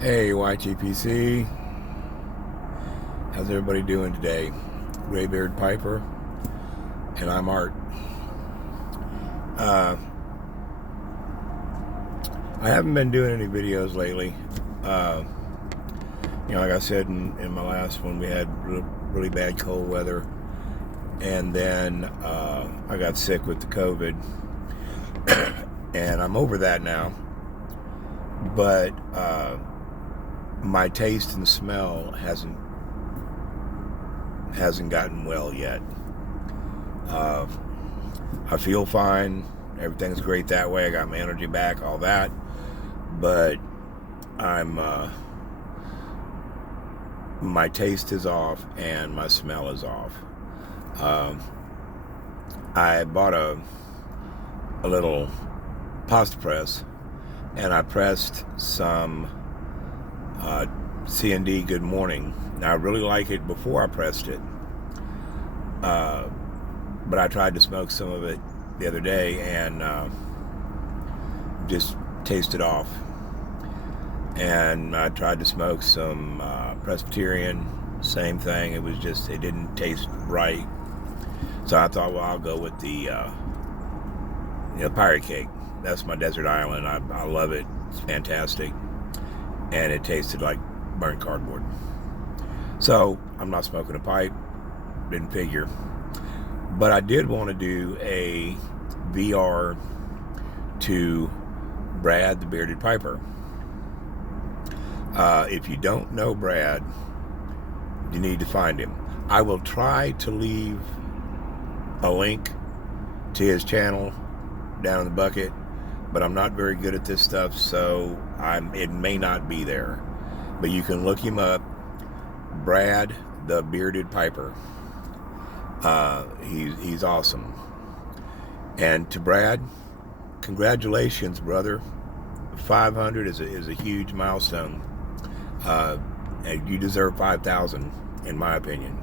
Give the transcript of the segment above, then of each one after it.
Hey YTPC, how's everybody doing today? Graybeard Piper, and I'm Art. Uh, I haven't been doing any videos lately. Uh, like I said in my last one, we had really bad cold weather, and then I got sick with the COVID, and I'm over that now. But my taste and smell hasn't gotten well yet. Uh, I feel fine. Everything's great that way. I got my energy back, all that. But I'm my taste is off and my smell is off. Um, I bought a little pasta press, and I pressed some C&D Good Morning. Now I really like it before I pressed it, but I tried to smoke some of it the other day and just tasted off. And I tried to smoke some Presbyterian, same thing. It didn't taste right. So I thought, well, I'll go with the Pirate Cake. That's my desert island. I love it. It's fantastic. And it tasted like burnt cardboard. So I'm not smoking a pipe. Didn't figure. But I did want to do a VR to Brad the Bearded Piper. If you don't know Brad, you need to find him. I will try to leave a link to his channel down in the bucket, but I'm not very good at this stuff, so it may not be there. But you can look him up, Brad the Bearded Piper. He's awesome. And to Brad, congratulations, brother. 500 is a huge milestone. And you deserve 5,000, in my opinion.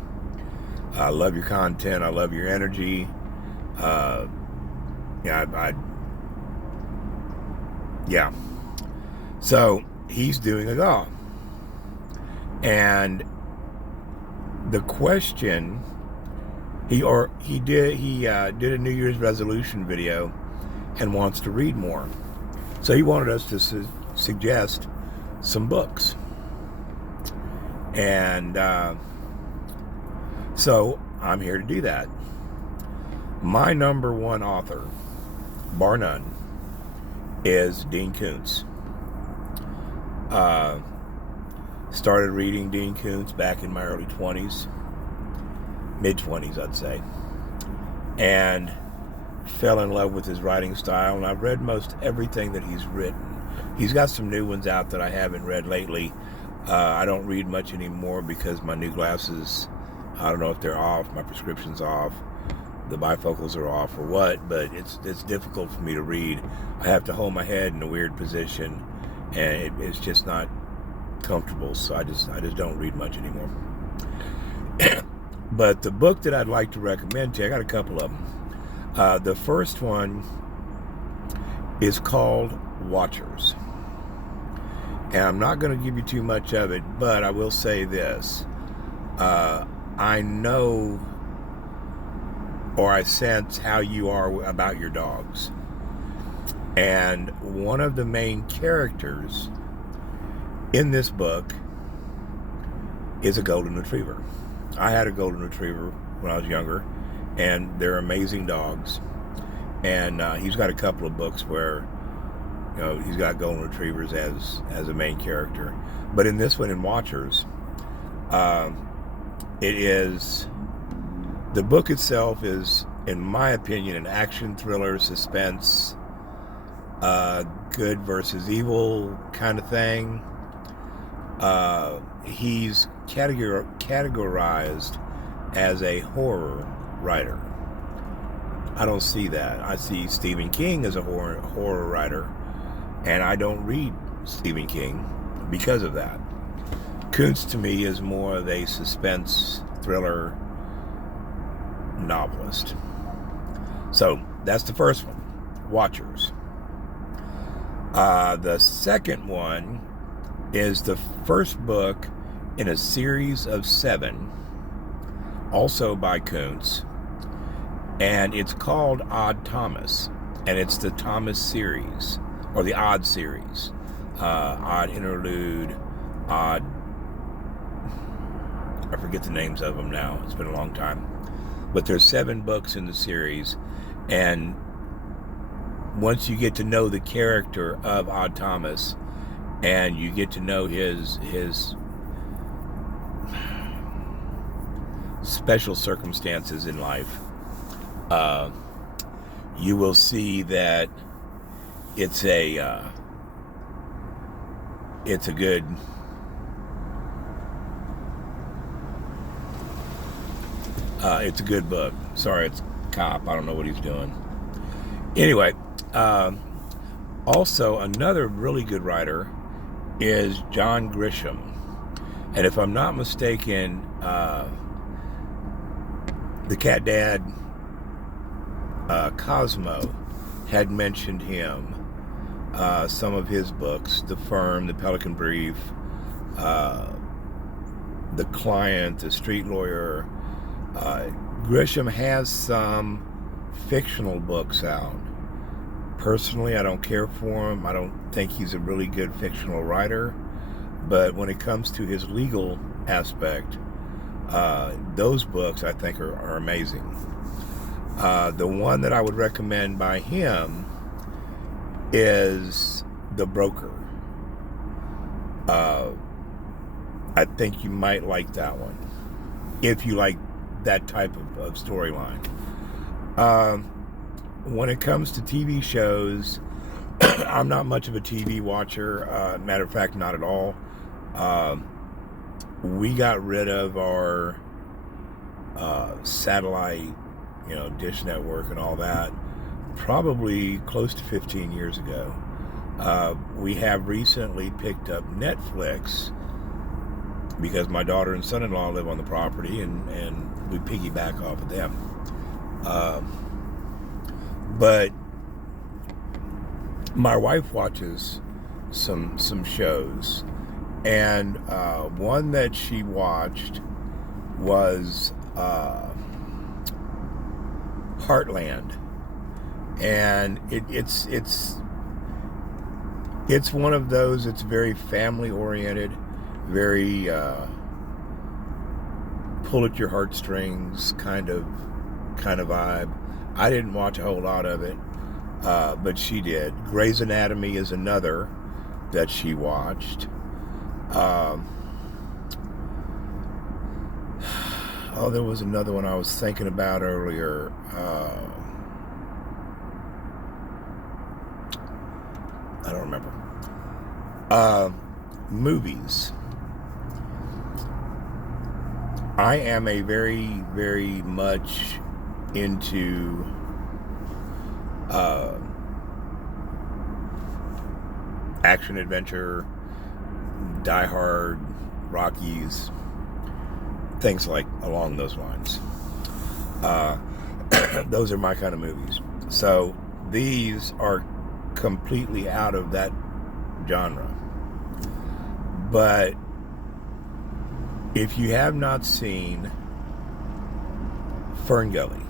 I love your content. I love your energy. Yeah. So he's doing a golf, and the question he did a New Year's resolution video and wants to read more. So he wanted us to suggest some books. And so I'm here to do that. My number one author, bar none, is Dean Koontz. Started reading Dean Koontz back in my early 20s, mid-20s, I'd say. And fell in love with his writing style, and I've read most everything that he's written. He's got some new ones out that I haven't read lately. I don't read much anymore because my new glasses, I don't know if they're off, my prescription's off, the bifocals are off or what, but it's difficult for me to read. I have to hold my head in a weird position, and it's just not comfortable, so I just don't read much anymore. But the book that I'd like to recommend to you, I got a couple of them. The first one is called Watchers. And I'm not going to give you too much of it, but I will say this. I know, or I sense how you are about your dogs. And one of the main characters in this book is a golden retriever. I had a golden retriever when I was younger, and they're amazing dogs. And he's got a couple of books where he's got golden retrievers as a main character. But in this one, in Watchers, the book itself is, in my opinion, an action thriller, suspense, good versus evil kind of thing. He's categorized as a horror writer. I don't see that. I see Stephen King as a horror writer, and I don't read Stephen King because of that. Koontz to me is more of a suspense thriller novelist. So that's the first one, Watchers. The second one is the first book in a series of 7, also by Koontz, and it's called Odd Thomas, and it's the Thomas series, or the Odd series. Odd Interlude, Odd, I forget the names of them now, it's been a long time. But there's 7 books in the series, and once you get to know the character of Odd Thomas, and you get to know his special circumstances in life, you will see that it's a good it's a good book. Sorry, it's Cop. I don't know what he's doing. Anyway, also another really good writer is John Grisham, and if I'm not mistaken, the Cat Dad Cosmo had mentioned him. Some of his books, The Firm, The Pelican Brief, The Client, The Street Lawyer. Grisham has some fictional books out. Personally, I don't care for him. I don't think he's a really good fictional writer. But when it comes to his legal aspect, those books I think are amazing. The one that I would recommend by him is The Broker. I think you might like that one, if you like that type of storyline. When it comes to TV shows, I'm not much of a TV watcher. Matter of fact, not at all. We got rid of our satellite, Dish Network and all that, probably close to 15 years ago. We have recently picked up Netflix because my daughter and son-in-law live on the property, and we piggyback off of them. But my wife watches some shows, and one that she watched was Heartland, and it's one of those. It's very family oriented, very pull at your heartstrings kind of vibe. I didn't watch a whole lot of it, but she did. Grey's Anatomy is another that she watched. There was another one I was thinking about earlier. I don't remember. Movies. I am a very, very much into action adventure, Die Hard, Rockies, things like along those lines. Those are my kind of movies. So these are completely out of that genre. But if you have not seen Ferngully,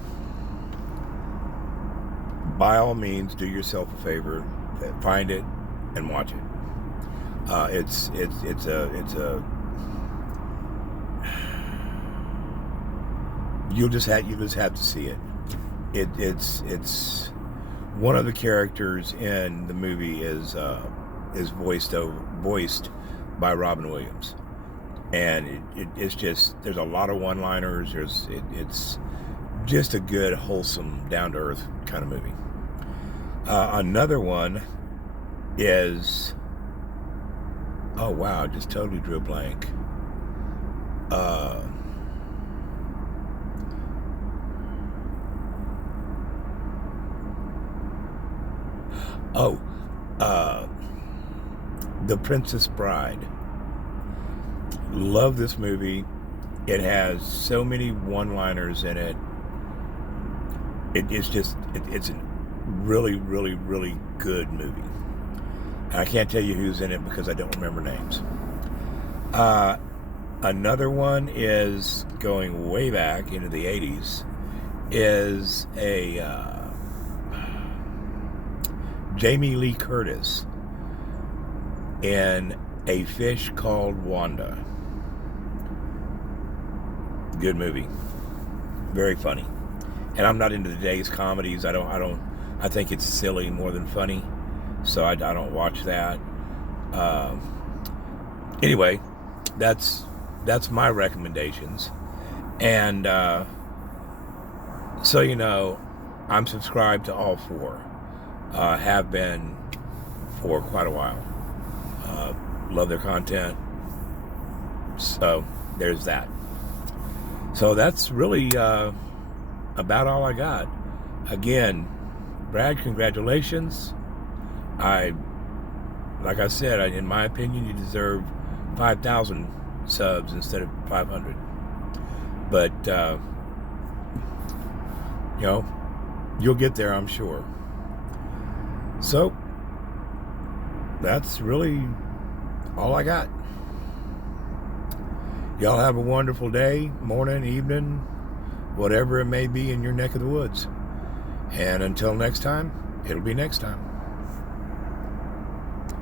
by all means, do yourself a favor, find it and watch it. It's a you'll just have to see it. It's one of the characters in the movie is voiced by Robin Williams, and it's just, there's a lot of one-liners. It's just a good, wholesome, down-to-earth kind of movie. Another one is, oh wow, I just totally drew a blank. The Princess Bride. Love this movie. It has so many one-liners in it. It's a really, really, really good movie. I can't tell you who's in it because I don't remember names. Another one is going way back into the 80s, is a Jamie Lee Curtis in A Fish Called Wanda. Good movie. Very funny. And I'm not into today's comedies. I think it's silly more than funny. So I don't watch that. Anyway, that's my recommendations. And so you know, I'm subscribed to all four. Have been for quite a while. Love their content. So there's that. So that's really about all I got. Again, Brad, congratulations. Like I said, in my opinion, you deserve 5,000 subs instead of 500. But you know, you'll get there, I'm sure. So that's really all I got. Y'all have a wonderful day, morning, evening, whatever it may be in your neck of the woods. And until next time, it'll be next time.